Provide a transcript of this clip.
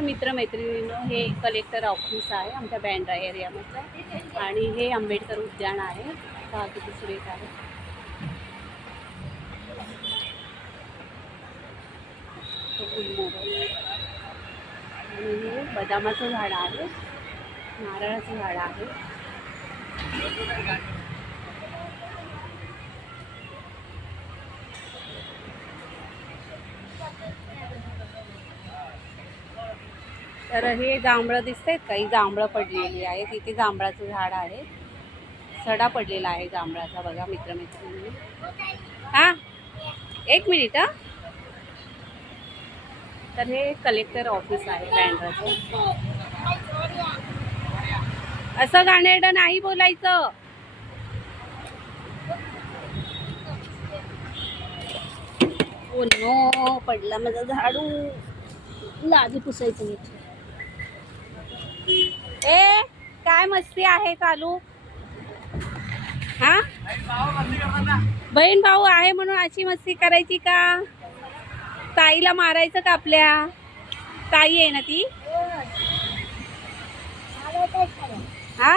तर मित्रमैत्रिणींनो, हे collector office आहे आमच्या बँड्रा एरियामधलं आणि हे आंबेडकर उद्यान आहे. पहा किती सुरेख आहे. आणि हे बदामाचं झाड आहे, नारळाचं झाड आहे. तर हे जांभळं दिसत काही जांभळं पडलेली आहे. तिथे जांभळाचं झाड आहे, सडा पडलेला आहे जांभळाचा. बघा मित्रमैत्रिणी, हा एक मिनिट हा. तर हे कलेक्टर ऑफिस आहे बँड्राचं. असं गाणेरडं नाही बोलायचं. ओ नो, पडला माझा झाडू. लादी पुसायचं नीट. ए काय मस्ती आहे चालू? हा, बहीण भाऊ आहे म्हणून अशी मस्ती करायची का? ताईला मारायचं का? आपल्या ताई आहे ना ती. हा,